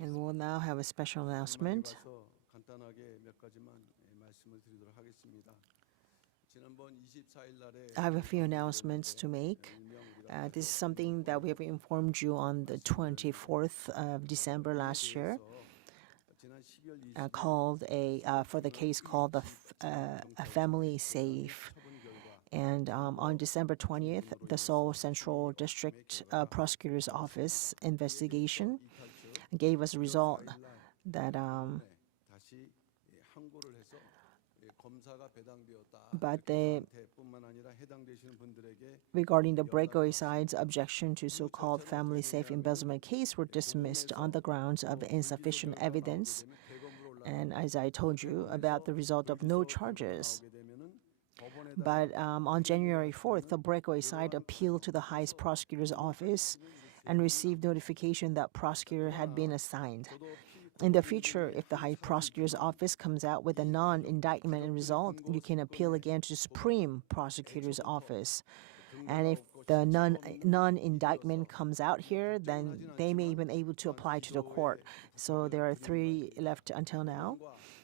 And we'll now have a special announcement. I have a few announcements to make. This is something that we have informed you on the 24th of December last year, for the case called a family safe. And on December 20th, the Seoul Central District Prosecutor's Office investigation gave us a result that regarding the breakaway side's objection to so-called family safe embezzlement case were dismissed on the grounds of insufficient evidence. And as I told you, about the result of no charges. But on January 4th, the breakaway side appealed to the highest prosecutor's office and received notification that prosecutor had been assigned. In the future, if the High Prosecutor's Office comes out with a non-indictment result, you can appeal again to the Supreme Prosecutor's Office. And if the non-indictment comes out here, then they may even able to apply to the court. So there are 3 left until now.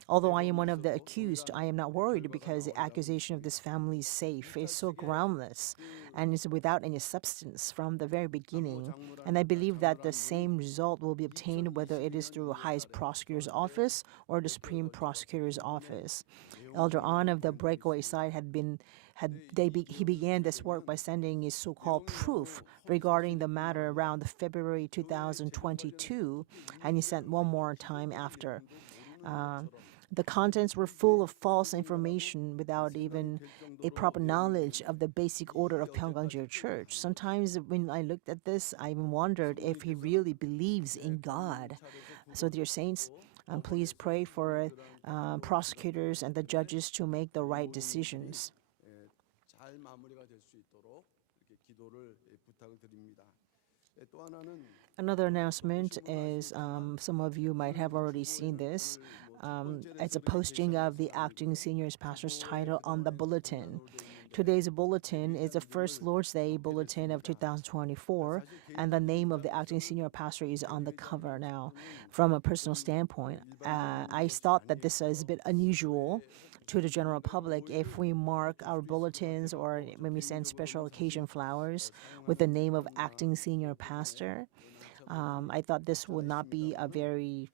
Although I am one of the accused, I am not worried because the accusation of this family safe is so groundless and is without any substance from the very beginning. And I believe that the same result will be obtained whether it is through highest prosecutor's office or the Supreme Prosecutor's Office. Elder An of the breakaway side he began this work by sending his so-called proof regarding the matter around February 2022, and he sent one more time after. The contents were full of false information without even a proper knowledge of the basic order of Pyungkang Church. Sometimes when I looked at this, I even wondered if he really believes in God. So dear saints, please pray for prosecutors and the judges to make the right decisions. Another announcement is, some of you might have already seen this. It's a posting of the acting senior pastor's title on the bulletin. Today's bulletin is the first Lord's Day bulletin of 2024, and the name of the acting senior pastor is on the cover now. From a personal standpoint, I thought that this is a bit unusual to the general public if we mark our bulletins or when we send special occasion flowers with the name of acting senior pastor. I thought this would not be a very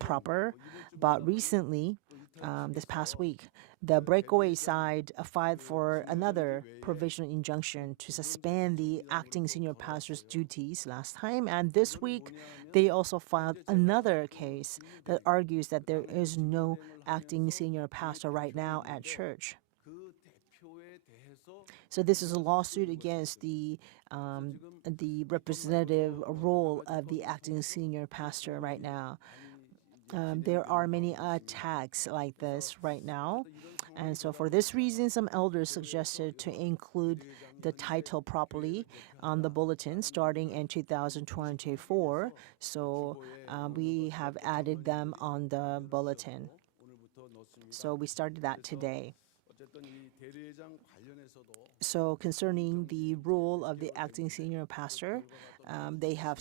proper, but recently, this past week, the breakaway side filed for another provisional injunction to suspend the acting senior pastor's duties last time, and this week they also filed another case that argues that there is no acting senior pastor right now at church. So this is a lawsuit against the representative role of the acting senior pastor right now. There are many attacks like this right now. And so for this reason, some elders suggested to include the title properly on the bulletin starting in 2024. So we have added them on the bulletin. So we started that today. So concerning the role of the acting senior pastor, they have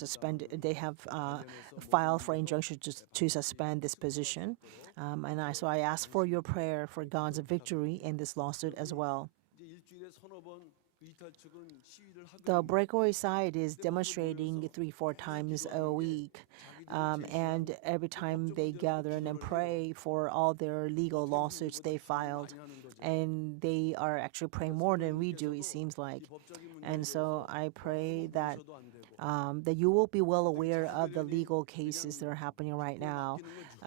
filed for injunction to suspend this position. So I ask for your prayer for God's victory in this lawsuit as well. The breakaway side is demonstrating 3-4 times a week. And every time they gather and pray for all their legal lawsuits they filed. And they are actually praying more than we do, it seems like. And so I pray that you will be well aware of the legal cases that are happening right now.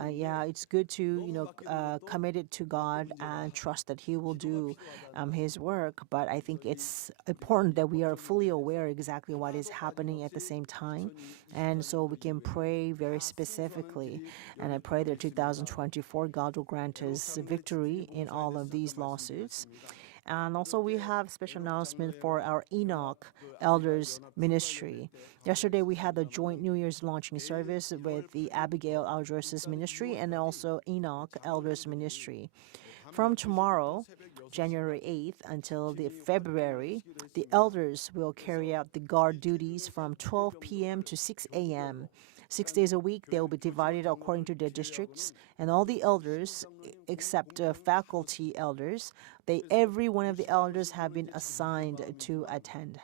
It's good to commit it to God and trust that He will do His work. But I think it's important that we are fully aware exactly what is happening at the same time, and so we can pray very specifically. And I pray that 2024 God will grant us victory in all of these lawsuits. And also we have special announcement for our Enoch Elders Ministry. Yesterday we had a joint New Year's launching service with the Abigail Elders Ministry and also Enoch Elders Ministry. From tomorrow, January 8th until the February, the elders will carry out the guard duties from 12 p.m. to 6 a.m. 6 days a week, they will be divided according to their districts, and all the elders, except faculty elders, every one of the elders have been assigned to attend.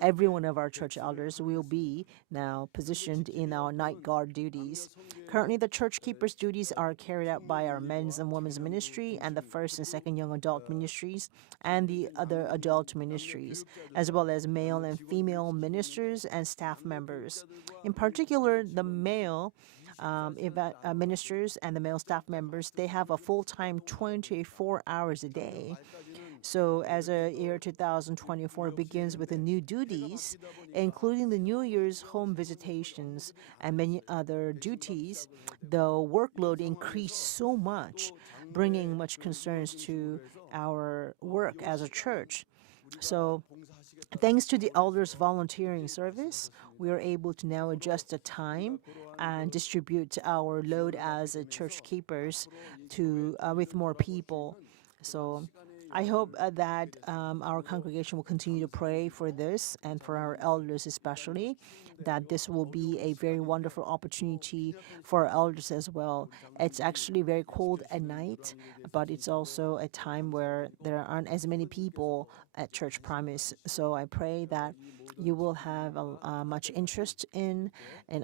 Every one of our church elders will be now positioned in our night guard duties. Currently, the church keepers' duties are carried out by our men's and women's ministry and the first and second young adult ministries and the other adult ministries, as well as male and female ministers and staff members. In particular, the male ministers and the male staff members, they have a full-time 24 hours a day. So as a year 2024 begins with the new duties, including the New Year's home visitations and many other duties, the workload increased so much, bringing much concerns to our work as a church. So thanks to the elders' volunteering service, we are able to now adjust the time and distribute our load as church keepers to with more people. So I hope that our congregation will continue to pray for this and for our elders especially, that this will be a very wonderful opportunity for our elders as well. It's actually very cold at night, but it's also a time where there aren't as many people at church premise. So I pray that you will have much interest in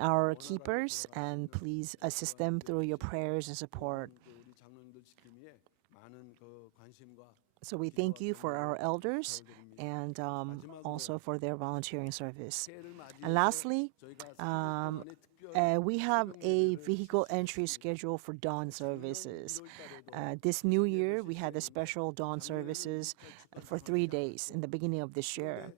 our keepers, and please assist them through your prayers and support. So we thank you for our elders and also for their volunteering service. And lastly, we have a vehicle entry schedule for dawn services. This new year, we had a special dawn services for 3 days in the beginning of this year.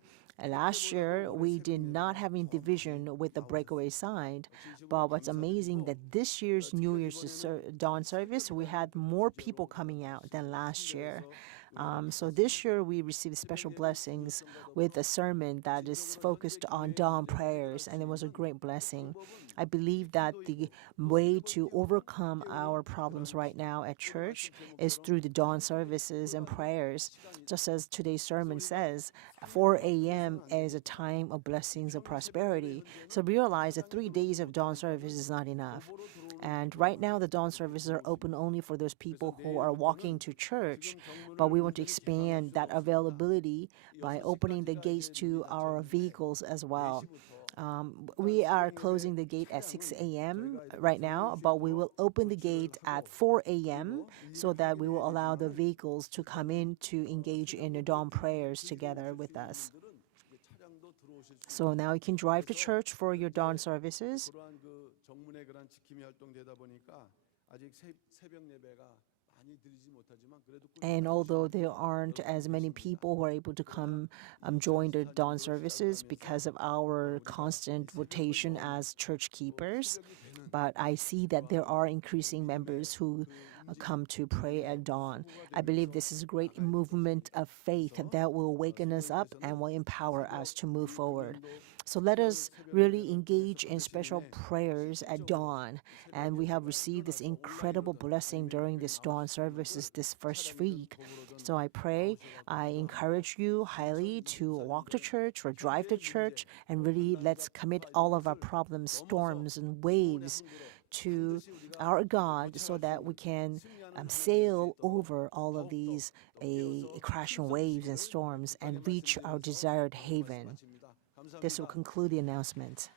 Last year, we did not have any division with the breakaway side, but what's amazing that this year's New Year's dawn service, we had more people coming out than last year. So this year we received special blessings with a sermon that is focused on dawn prayers, and it was a great blessing. I believe that the way to overcome our problems right now at church is through the dawn services and prayers. Just as today's sermon says, 4 a.m. is a time of blessings of prosperity. So realize that 3 days of dawn service is not enough. And right now, the dawn services are open only for those people who are walking to church. But we want to expand that availability by opening the gates to our vehicles as well. We are closing the gate at 6 a.m. right now, but we will open the gate at 4 a.m. so that we will allow the vehicles to come in to engage in the dawn prayers together with us. So now you can drive to church for your dawn services. And although there aren't as many people who are able to come join the dawn services because of our constant rotation as church keepers, but I see that there are increasing members who come to pray at dawn. I believe this is a great movement of faith that will waken us up and will empower us to move forward. So let us really engage in special prayers at dawn. And we have received this incredible blessing during this dawn services this first week. So I pray, I encourage you highly to walk to church or drive to church, and really let's commit all of our problems, storms, and waves to our God so that we can sail over all of these crashing waves and storms and reach our desired haven. This will conclude the announcement.